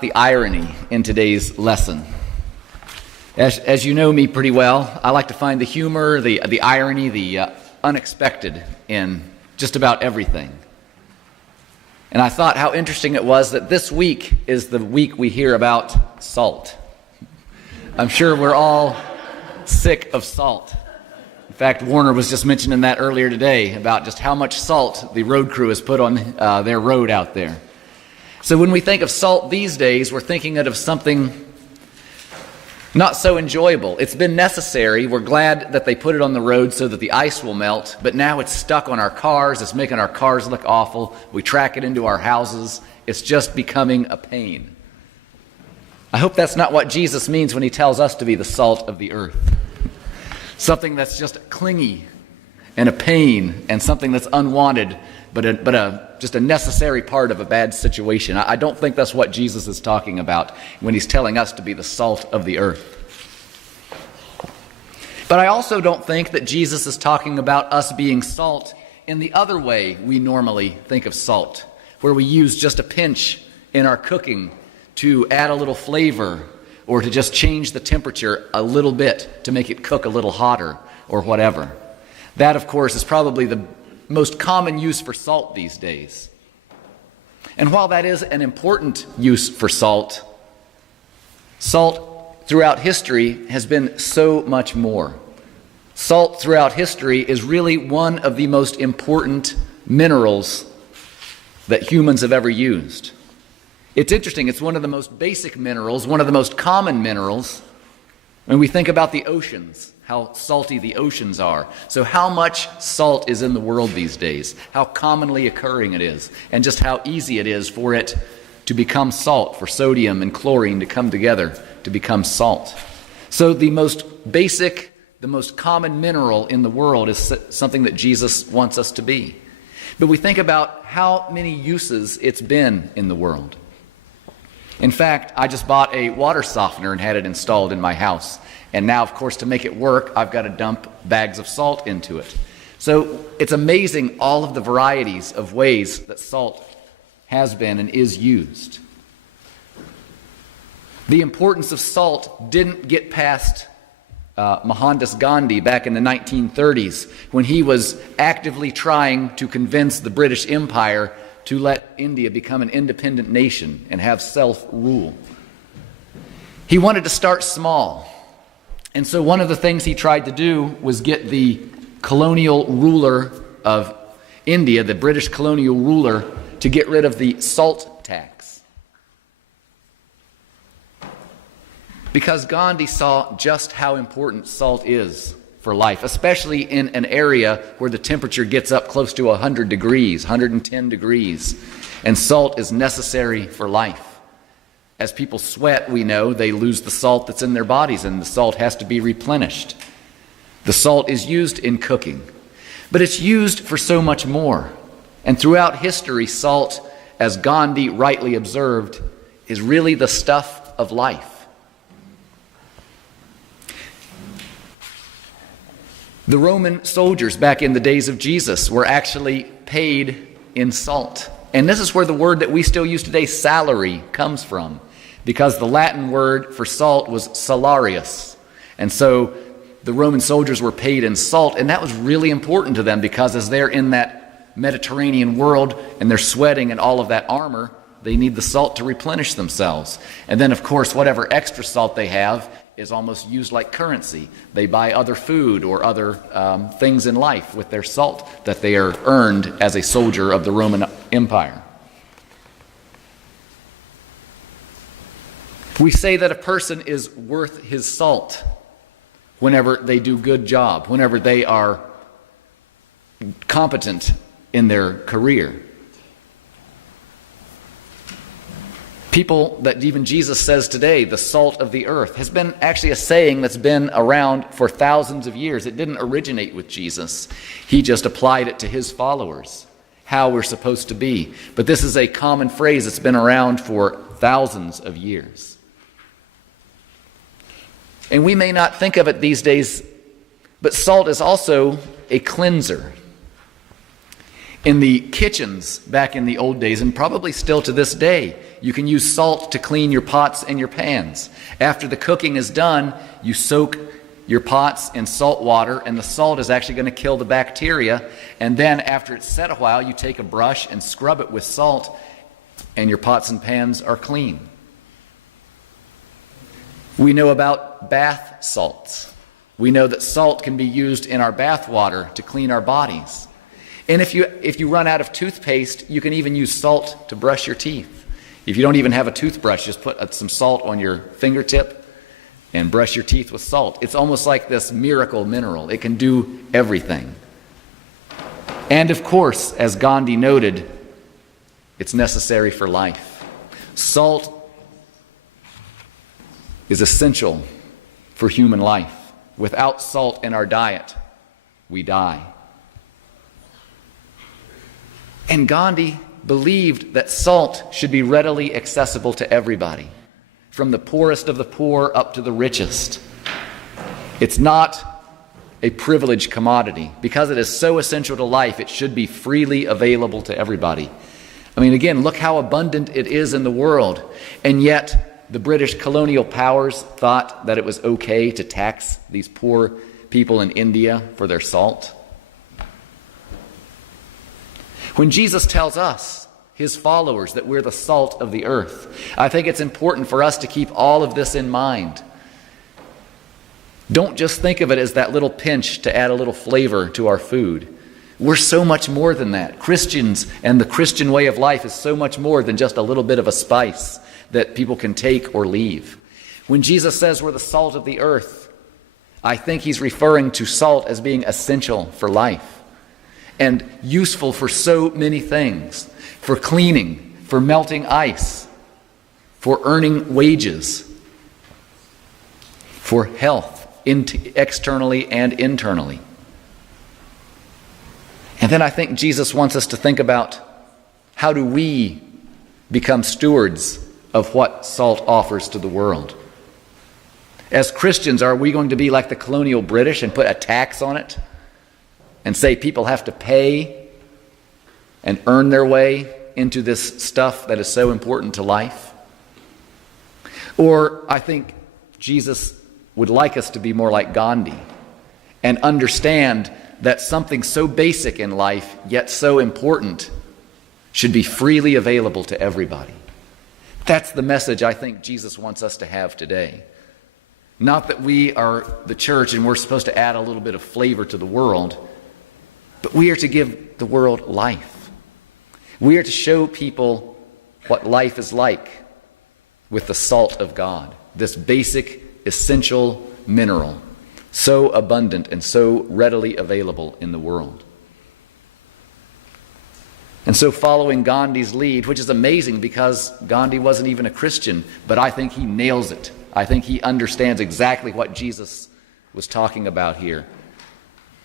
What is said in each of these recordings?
The irony in today's lesson. As you know me pretty well, I like to find the humor, the irony, the unexpected in just about everything. And I thought how interesting it was that this week is the week we hear about salt. I'm sure we're all sick of salt. In fact, Warner was just mentioning that earlier today about just how much salt the road crew has put on their road out there. So when we think of salt these days, we're thinking of something not so enjoyable. It's been necessary. We're glad that they put it on the road so that the ice will melt, but now it's stuck on our cars. It's making our cars look awful. We track it into our houses. It's just becoming a pain. I hope that's not what Jesus means when he tells us to be the salt of the earth. Something that's just clingy and a pain and something that's unwanted, but just a necessary part of a bad situation. I don't think that's what Jesus is talking about when he's telling us to be the salt of the earth. But I also don't think that Jesus is talking about us being salt in the other way we normally think of salt, where we use just a pinch in our cooking to add a little flavor or to just change the temperature a little bit to make it cook a little hotter or whatever. That, of course, is probably the most common use for salt these days. And while that is an important use for salt, salt throughout history has been so much more. Salt throughout history is really one of the most important minerals that humans have ever used. It's interesting, it's one of the most basic minerals, one of the most common minerals. When we think about the oceans, how salty the oceans are. So how much salt is in the world these days? How commonly occurring it is, and just how easy it is for it to become salt, for sodium and chlorine to come together to become salt. So the most basic, the most common mineral in the world is something that Jesus wants us to be. But we think about how many uses it's been in the world. In fact, I just bought a water softener and had it installed in my house. And now, of course, to make it work, I've got to dump bags of salt into it. So it's amazing all of the varieties of ways that salt has been and is used. The importance of salt didn't get past Mohandas Gandhi back in the 1930s when he was actively trying to convince the British Empire to let India become an independent nation and have self-rule. He wanted to start small. And so one of the things he tried to do was get the colonial ruler of India, the British colonial ruler, to get rid of the salt tax. Because Gandhi saw just how important salt is for life, especially in an area where the temperature gets up close to 100 degrees, 110 degrees, and salt is necessary for life. As people sweat, we know, they lose the salt that's in their bodies, and the salt has to be replenished. The salt is used in cooking, but it's used for so much more. And throughout history, salt, as Gandhi rightly observed, is really the stuff of life. The Roman soldiers back in the days of Jesus were actually paid in salt. And this is where the word that we still use today, salary, comes from. Because the Latin word for salt was salarius. And so the Roman soldiers were paid in salt, and that was really important to them because as they're in that Mediterranean world and they're sweating in all of that armor, they need the salt to replenish themselves. And then, of course, whatever extra salt they have is almost used like currency. They buy other food or other things in life with their salt that they are earned as a soldier of the Roman Empire. We say that a person is worth his salt whenever they do a good job, whenever they are competent in their career. People that even Jesus says today, the salt of the earth, has been actually a saying that's been around for thousands of years. It didn't originate with Jesus. He just applied it to his followers, how we're supposed to be. But this is a common phrase that's been around for thousands of years. And we may not think of it these days, but salt is also a cleanser. In the kitchens back in the old days, and probably still to this day, you can use salt to clean your pots and your pans. After the cooking is done, you soak your pots in salt water, and the salt is actually going to kill the bacteria. And then after it's set a while, you take a brush and scrub it with salt, and your pots and pans are clean. We know about bath salts. We know that salt can be used in our bath water to clean our bodies. And if you run out of toothpaste, you can even use salt to brush your teeth. If you don't even have a toothbrush, just put some salt on your fingertip and brush your teeth with salt. It's almost like this miracle mineral. It can do everything. And of course, as Gandhi noted, it's necessary for life. Salt is essential for human life. Without salt in our diet, we die. And Gandhi believed that salt should be readily accessible to everybody, from the poorest of the poor up to the richest. It's not a privileged commodity. Because it is so essential to life, it should be freely available to everybody. I mean, again, look how abundant it is in the world. And yet, the British colonial powers thought that it was okay to tax these poor people in India for their salt. When Jesus tells us, his followers, that we're the salt of the earth, I think it's important for us to keep all of this in mind. Don't just think of it as that little pinch to add a little flavor to our food. We're so much more than that. Christians and the Christian way of life is so much more than just a little bit of a spice that people can take or leave. When Jesus says we're the salt of the earth, I think he's referring to salt as being essential for life and useful for so many things, for cleaning, for melting ice, for earning wages, for health, externally and internally. And then I think Jesus wants us to think about, how do we become stewards of what salt offers to the world? As Christians, are we going to be like the colonial British and put a tax on it and say people have to pay and earn their way into this stuff that is so important to life? Or I think Jesus would like us to be more like Gandhi and understand that something so basic in life, yet so important, should be freely available to everybody. That's the message I think Jesus wants us to have today. Not that we are the church and we're supposed to add a little bit of flavor to the world, but we are to give the world life. We are to show people what life is like with the salt of God, this basic, essential mineral, so abundant and so readily available in the world. And so following Gandhi's lead, which is amazing because Gandhi wasn't even a Christian, but I think he nails it. I think he understands exactly what Jesus was talking about here.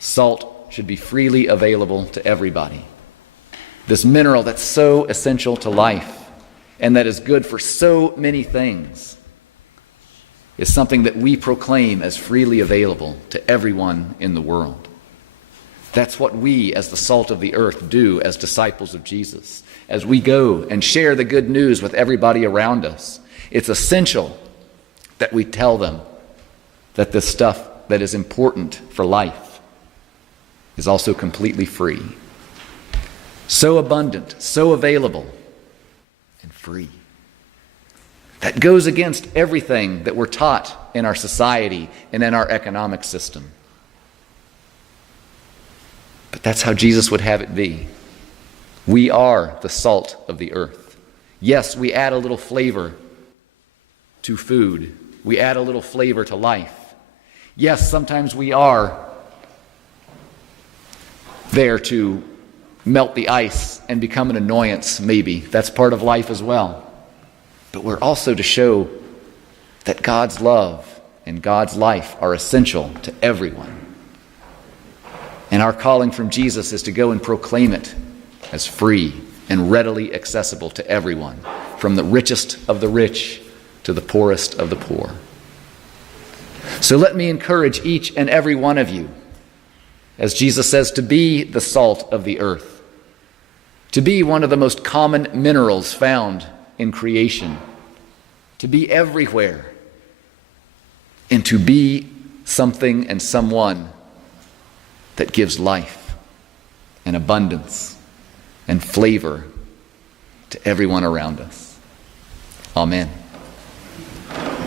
Salt should be freely available to everybody. This mineral that's so essential to life and that is good for so many things is something that we proclaim as freely available to everyone in the world. That's what we, as the salt of the earth, do as disciples of Jesus. As we go and share the good news with everybody around us, it's essential that we tell them that this stuff that is important for life is also completely free. So abundant, so available, and free. That goes against everything that we're taught in our society and in our economic system. But that's how Jesus would have it be. We are the salt of the earth. Yes, we add a little flavor to food. We add a little flavor to life. Yes, sometimes we are there to melt the ice and become an annoyance, maybe. That's part of life as well. But we're also to show that God's love and God's life are essential to everyone. And our calling from Jesus is to go and proclaim it as free and readily accessible to everyone, from the richest of the rich to the poorest of the poor. So let me encourage each and every one of you, as Jesus says, to be the salt of the earth, to be one of the most common minerals found in creation, to be everywhere, and to be something and someone that gives life and abundance and flavor to everyone around us. Amen.